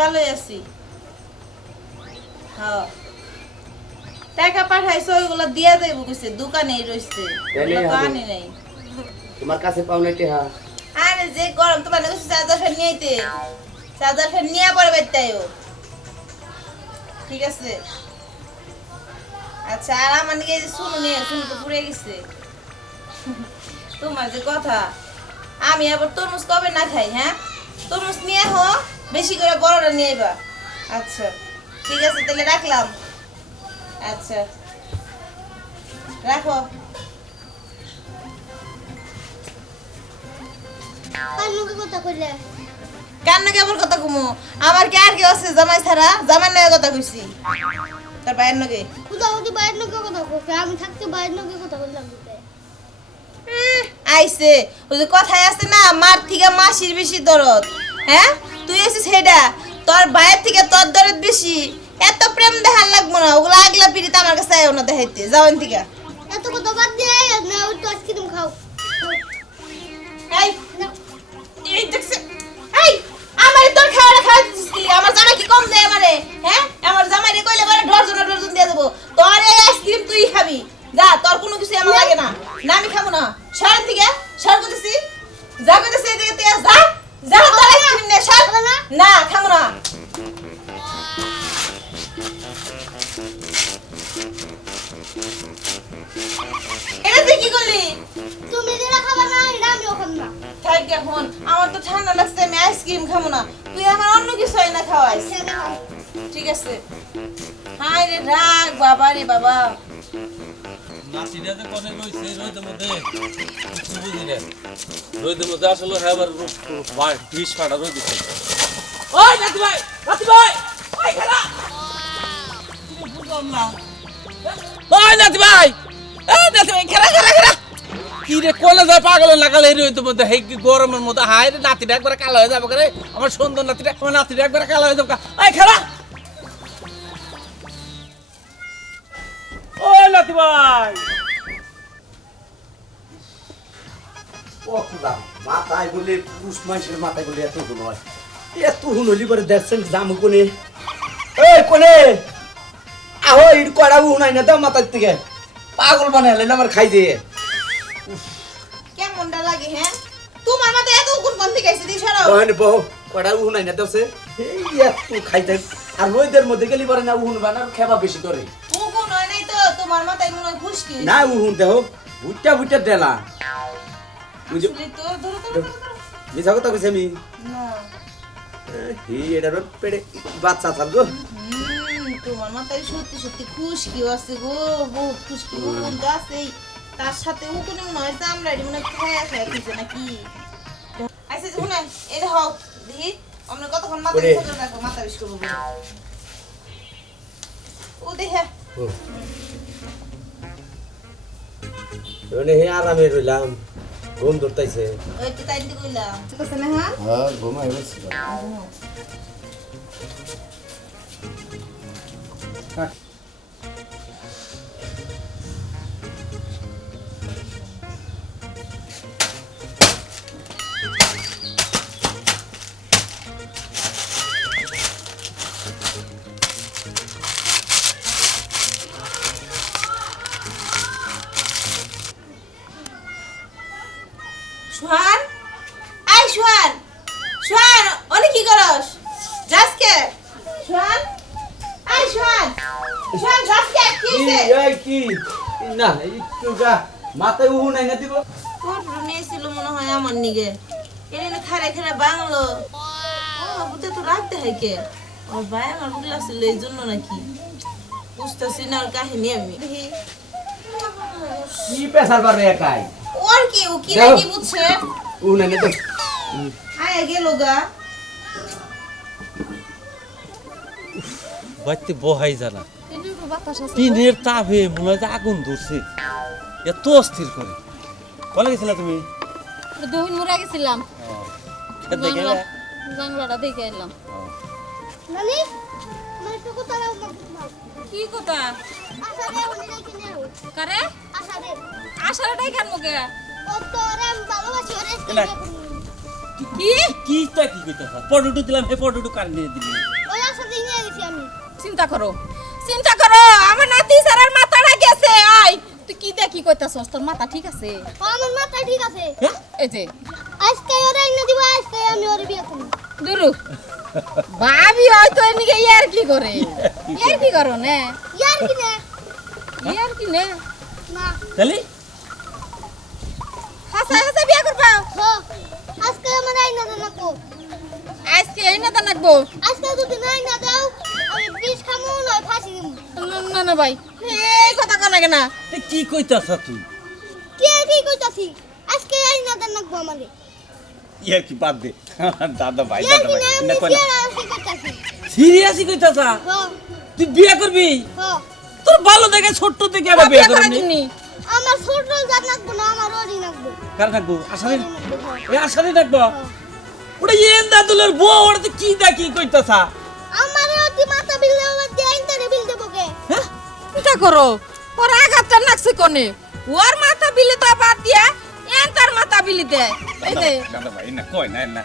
ভালোই আছি। হ্যাঁ। টাকা পাঠাইছো ওইগুলো দিয়া যাইব কইছে দোকানেই নাই। তোমার কাছে টেহা। আরে যে গরম তোমার কাছে চার্জার ফ্যান নিয়ে আইতে। চার্জার ফ্যান নিয়ে পরে বাইতাইও ঠিক আছে। আচ্ছা আর আমার নাকি যে শুনু নিয়ে শুনু তো পুড়ে গেছে। তোমার যে কথা। আমি আবার তরমুজ কবে না খাই হ্যাঁ? তরমুজ নিয়ে হো বেশি করে বড়টা নিয়ে আইবা আচ্ছা ঠিক আছে তাহলে রাখলাম। আচ্ছা রাখো। কার মুখে কথা কইলে? কান্না কেমন কথা কমু? আমার কি আর কেউ আছে? জামাই ছাড়া? জামাই নয় কথা কইছি। তার বাইরের নগে কথা কইছে আমি থাকতে লোকের কথা বললাম আইছে। ওই যে কথায় আছে না মার থেকে মাসির বেশি দরদ। হ্যাঁ? তুই এসেছিস হেডা? তোর বাইরের থেকে তোর দরদ বেশি। এত প্রেম দেখার লাগবো না ওগুলো আগলা পিড়িতে আমার কাছে আয়ও না দেখাইতে। যাওয়ান থেকে এত কথা বাদ দিয়ে না ওই তো আইসক্রিম খাও। এই এই থাক এখন। আমার তো ঠান্ডা লাগছে আমি আইসক্রিম খাব না। তুই আমার অন্য কিছু না খাওয়াইস ঠিক আছে। হাই রে রাগ বাবা রে বাবা। নাতিটা যে কোনে রইছে রইতে মধ্যে। বুঝি না। রইতে মধ্যে আসলে হ্যাঁ আবার বিষ ফাটা রই ওই নাতি ভাই নাতি ভাই ওই খেলা। ওই নাতি ভাই এই নাতি ভাই খেলা খেলা খেলা। কি রে যায় পাগল লাগালে এই রইতে মধ্যে গরমের মধ্যে? হাই রে, নাতিটা একবার কালো হয়ে যাবে করে আমার সুন্দর নাতিটা, আমার নাতিটা একবার কালো হয়ে যাবে ওই খেলা! ওই নাতি ভাই! ও কোনে? কোনে? কড়া না পাগল বানাইলেন আমার খাই দিয়ে কেমনটা লাগে হ্যাঁ? তোমার মাথায় এত কোন থেকে এসে দিছ রাও বহেন বহ কড়া হুন হয় না দেওছে এই এত খাইতে আর রোদের মধ্যে গেলি পারে না উহুন বানার খেবা বেশি করে কোন হয় নাই তো তোমার মাথায় মনে হয় খুশকি না উহুন দেহ ভুট্টা ভুট্টা দেলা। বুঝো? তো ধরো ধরো। মিছা কথা কইছি আমি? না। হি এটার পেড়ে বাচ্চা হুম, তোমার মাথায় সত্যি সত্যি খুশকি আছে গো বহুত খুশকি উকুন তো আছেই। তার সাথে উকুনে মনে হয় চামড়াটি মনে হয় খায়া খায়া কিছু নাকি। আচ্ছা শুনে এটা হোক দেখি আমরা কতক্ষণ মাথা। বিষ রাখব মাথা বিষ করব। ও দেখে। মানে হে আরামে রইলাম ঘুম ধরতাইছে। ওই তো তাই দিকে কইলাম ঠিক আছে না হ্যাঁ হ্যাঁ ঘুমাই বসছি সুহান? আই সুহান। সুহান ওনি কি করস? যাস কে? সুহান? আই সুহান। সুহান যাস কি? এই কি? না একটু গা মাথায় উহু নাই না দিব? তোর নিয়েছিল মনে হয় আমার নিগে। এনে খারে খারে বাংলো ও বুঝতে তো রাখতে হয় কে? ও ভাই আমার বুঝলা ছিল এই জন্য নাকি? বুঝতেছি না ওর কাহিনী আমি। কি পেশার পারবে একাই? ওর কি ও কি। নাকি বুঝছে? না তো আয় গেল গা। বাড়িতে বহাই জানা। টিনের তাপে মনে হয় আগুন ধরছে। এত অস্থির করে। কলে গেছিলা তুমি? দহিন মুরা গেছিলাম। জাংলাটা দেখে এলাম। নানি আমার একটু কথা দাও না তোমার কি কথা? কারে? আশা দে আসারটাই খান মুখে। কি? কি তা কি কইতাছ পটুটু দিলাম হে পটুটু কার নিয়ে দিবি ওই আসাতে নিয়ে আমি। চিন্তা করো চিন্তা করো আমার নাতি স্যারের মাথাটা গেছে আয়। তুই কি দেখি কইতাছস? তোর মাথা ঠিক আছে? আমার মাথা ঠিক আছে। এই যে। আজকে ওরে এনে দিব আজকে আমি ওরে বিয়ে করব। দুরু। ভাবি হয়তো এদিকে ইয়ার কি করে? ইয়ার কি করো নে? ইয়ার কি না? ইয়ার কি নে? না। তাহলে? হাসা হাসা বিয়া করবা? হো। আজকে আমার আইনা দেন নাকো আজকে এই না দানাকবো আজকে যদি নাই না দাও আমি বিষ খামু নয় ফাঁসি দিব না না না ভাই। এই কথা কনা? কেনা কি কইতাছ তুই? কে কি কইতাছি? আজকে আইনা দেন নাকবো আমারে। ইয়ার কি বাদ দে। দাদা ভাই দাদা ভাই না না আমি কই না সিয়ারা আসি কইতাছি সিরিয়াসই কইতাছ? হো। তুই বিয়ে করবি? হো। তোর ভালো দেখে ছোট্ট থেকে আবার বিয়ে করবি? আমার ছোট জাত না আমার ওরই নাকবো। কার থাকব আসামি ওরই নাকবো, হো। এ আসামি থাকব ওটা ইয়েন দাদুলের বউ ওটা তুই কি দেখি কইতাছা? আমার ওটি মাথা বিল দেবো দিয়ে আইনটারে বিল দেবো কে? হ্যাঁ? চিন্তা করো? ওর আঘাতটা নাকছে কোনে? ওর মাথা বিলি তো বাদ দিয়া তার মাথা বিলি দেয়। এই ভাই না কই না না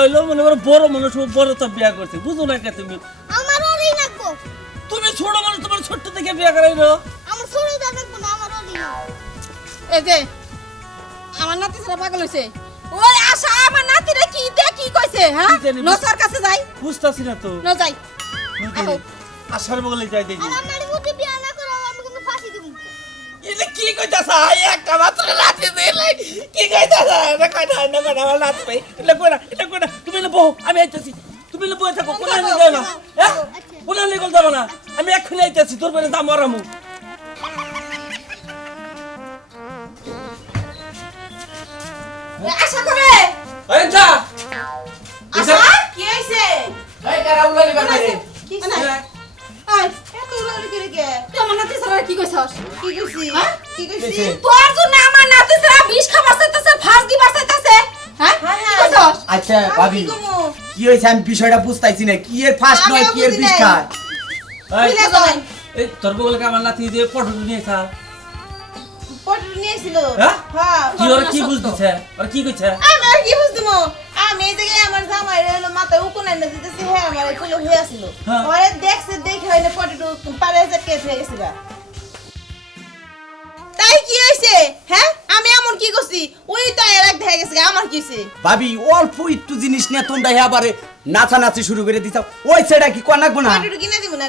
হইল মনে করো বড় মানুষ বড় তো বিয়ে করছে বুঝো না কে তুমি। আমার ওরই তুমি ছোট মানুষ তোমার ছোট্ট থেকে বিয়ে করাইলো? আমার ছোট জাত নাকবো না আমার ওরই নাকবো এই যে আমার নাতি ছেলে পাগল হইছে। ওই আশা আমার নাতিরে কি দে কি কইছে হ্যাঁ? নসার কাছে যাই। বুঝতাছি না তো। ন যাই। আহো। আসার বগলে যাই দেখি। কি কইতাছা? একটা মাত্র লাঠি দিলে কি কইতাছা? এটা কই না না না আমার লাঠি ভাই এটা কই না এটা কই না তুমি না বউ আমি আইতাছি। তুমি না বউ থাকো কোন আনি যাও না হ্যাঁ? কোন আনি কল যাব না? আমি এক্ষুনি আইতাছি তোর বলে দাম মারামু আশা করে? এই যা। আশা? কি হইছে? এই কারা উলালি বানাই কি না। হইছে আয় এত উড়াউড়ি করে কে? তুই আমার নাতি ছেলে কি কইছস? কি কইছি? হ্যাঁ? কি কইছি? তোর জন্য আমার নাতি ছেলে বিষ খাবার চাইতেছে ফাঁস দিবার চাইতেছে হ্যাঁ? হ্যাঁ, হ্যাঁ। আচ্ছা আমি ভাবি কি কমু? আমি বিষয়টা বুঝতাইছি না। কি এর ফার্স্ট নয় কি এর বিষ খায়? এই বুঝলে কই? এই তোর বগলে আমার লাঠি দিয়ে পটল নিয়ে খা পটল নিয়েছিল। হ্যাঁ? কি ওরা কি বুঝতেছে? ওরা কি কইছে? আমি কি বুঝতেমো? আমি এই আমার জামাই হলো মাথায় উকুন এনে দিতেছি হ্যাঁ আমার হয়ে। পরে দেখছে দেখে হইলে পটেটো পারে যে কেস হয়ে গেছিল তাই কি হয়েছে হ্যাঁ? আমি এমন কি করছি? ওই তো এর এক দেখা গেছে আমার কি হয়েছে ভাবি অল্প একটু জিনিস নিয়ে তোমরা এবারে নাচানাচি শুরু করে দিতাম ওই ছেড়া কি কোয়া নাকবো না? পটেটো কিনে দিব না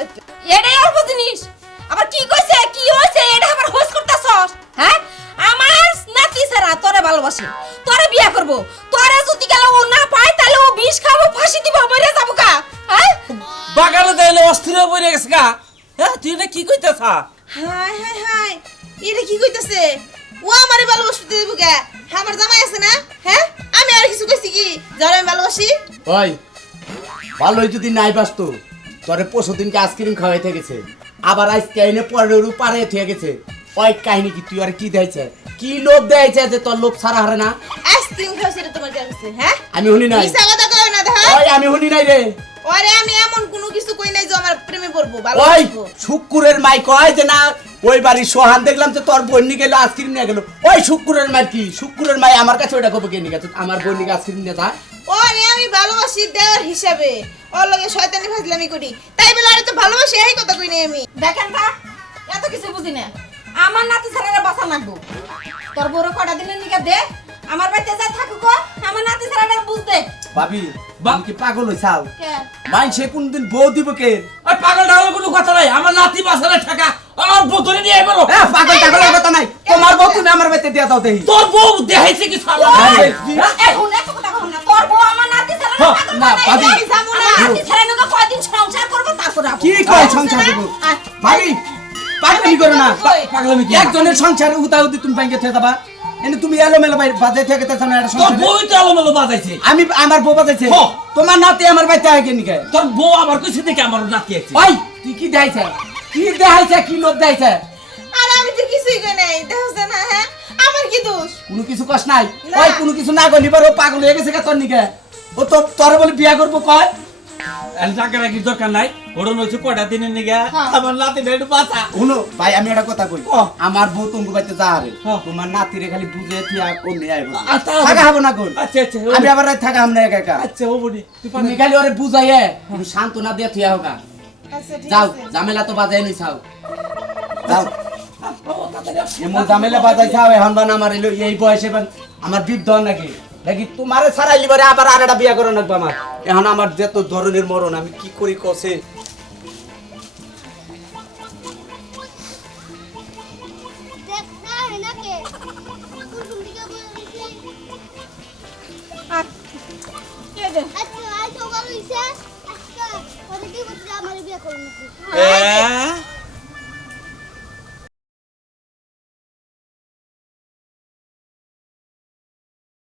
এটাই অল্প জিনিস। আবার কি কইছে? কি হইছে? এটা আবার হোস করতেছস। হ্যাঁ? আমার নাতি ছাড়া তোরে ভালোবাসি। তোরে বিয়া করব। তোরে যদি গেল ও না পায় তাহলে ও বিষ খাব ফাঁসি দিব মরে যাব কা হ্যাঁ? বাগালে যাইলে অস্থির হয়ে গেছে গা। হ্যাঁ তুই কি কইতাছা? হাই হাই হাই এটা কি কইতাছে? ও আমারে ভালোবাসতে দেব কে? আমার জামাই আছে না? হ্যাঁ? আমি আর কিছু কইছি কি? যারা আমি ভালোবাসি। ওই ভালোই যদি নাই বাসতো তোরে পরশু দিনকে আইসক্রিম খাওয়াইতে গেছে। আবার আজকে এনে পরের পারে থুয়ে গেছে। ওই কাহিনী কি তুই আর কি দেয়ছে কি লোভ দেয়ছে যে তোর লোভ সারা হারে না? আইসক্রিম খাওয়াছে এটা তোমার কাছে হ্যাঁ? আমি শুনি নাই। কথা কই না ওই আমি শুনি নাই রে। ওরে আমি এমন কোনো কিছু কই নাই যে আমার প্রেমে পড়ব ওই ভালোবাসবো শুক্কুরের মাই কয় যে না ওই বাড়ির সোহান দেখলাম যে তোর বন্যি গেল আইসক্রিম নিয়ে গেল। ওই শুক্কুরের মাই কি? শুক্কুরের মাই আমার কাছে ওইটা কবে নিয়ে গেছে? আমার বন্যিকে আইসক্রিম নিয়ে যা। ওরে আমি ভালোবাসি দেওয়ার হিসাবে। ওর লগে শয়তানি ফাজলামি করি। তাই বলে আরে তো ভালোবাসি এই কথা কই নাই আমি। দেখেন তা এত কিছু বুঝি না। আমার নাতি ছাড়া বাসা নাকবো তোর বড় কটা দিনের নিকা দে? আমার বাড়িতে যা থাকুক আমার নাতি ছাড়া বুঝতে। ভাবি বাম কি পাগল হইছাও কে? মাই সে কোনদিন বউ দিব কে? ওই পাগল টাগল কোনো কথা নাই আমার নাতি বাসারে টাকা আমার বোতলে নিয়ে এবারো এ পাগল টাগলের কথা নাই। তোমার বউ তুমি আমার বাড়িতে দিয়া দাও দেহি। তোর বউ দেখাইছে কি সালা আরে, এখন এত কথা কম না। তোর বউ আমার নাতি ছাড়া হ্যাঁ, না, ভাবি। আমি যাব না। নাতি ছাড়া নৌকা কয়দিন সংসার করব তারপর। কি কয় সংসার আয়। ভাবি পাগলামি করো না। পাগলামি কি? একজনের সংসারে উতাউতি তুমি ভাঙ্গে থে দাবা এনে তুমি এলো মেলো বাই বাজে থেকে তেছ না এটা তোর বউ তো আলোমেলো বাজাইছে। আমি আমার বউ বাজাইছে। তোমার নাতি আমার বাড়িতে আগে নিকে তোর বউ আবার কইছে দেখে আমার নাতি আছে। ওই তুই কি দেখাইছে? কি দেখাইছে কি লোভ দেখাইছে? আর আমি তো কিছুই কই নাই দেখছ না হ্যাঁ? আমার কি দোষ? কোনো কিছু কষ নাই? না। ওই কোনো কিছু না গলি ও পাগল হয়ে গেছে কা তোর নিকে? ও তো তোর বলে বিয়া করব কয়? টাকা রাখির দরকার নাই? ওরন হচ্ছে কটা দিনের নিগা আমার একটু বাঁচা। শুনো ভাই আমি একটা কথা কই। ও। আমার বউ তুমি বাইতে যা আরে হ্যাঁ। তোমার নাতিরে খালি বুঝে থাকা হব না কোন? আচ্ছা আচ্ছা ও- আমি আবার রাত থাকা আমরা একা একা। আচ্ছা ও বলি তুমি খালি ওরে বুঝাইয়ে তুমি শান্ত না দিয়ে থিয়া হোকা আচ্ছা যাও ঝামেলা তো বাজাই নি চাও যাও। এমন ঝামেলা বাজাই চাও এখন বান আমার এই বয়সে বান আমার বৃদ্ধ নাকি? নাকি তোমারে ছাড়াইলি বারে আবার আর একটা বিয়া করো নাকবো আমার? এখন আমার যত ধরনের মরণ আমি কি করি কে কে দে আচ্ছা আই তো হইছে আজকে ওরে কি বলছিস আমার বিয়ে করব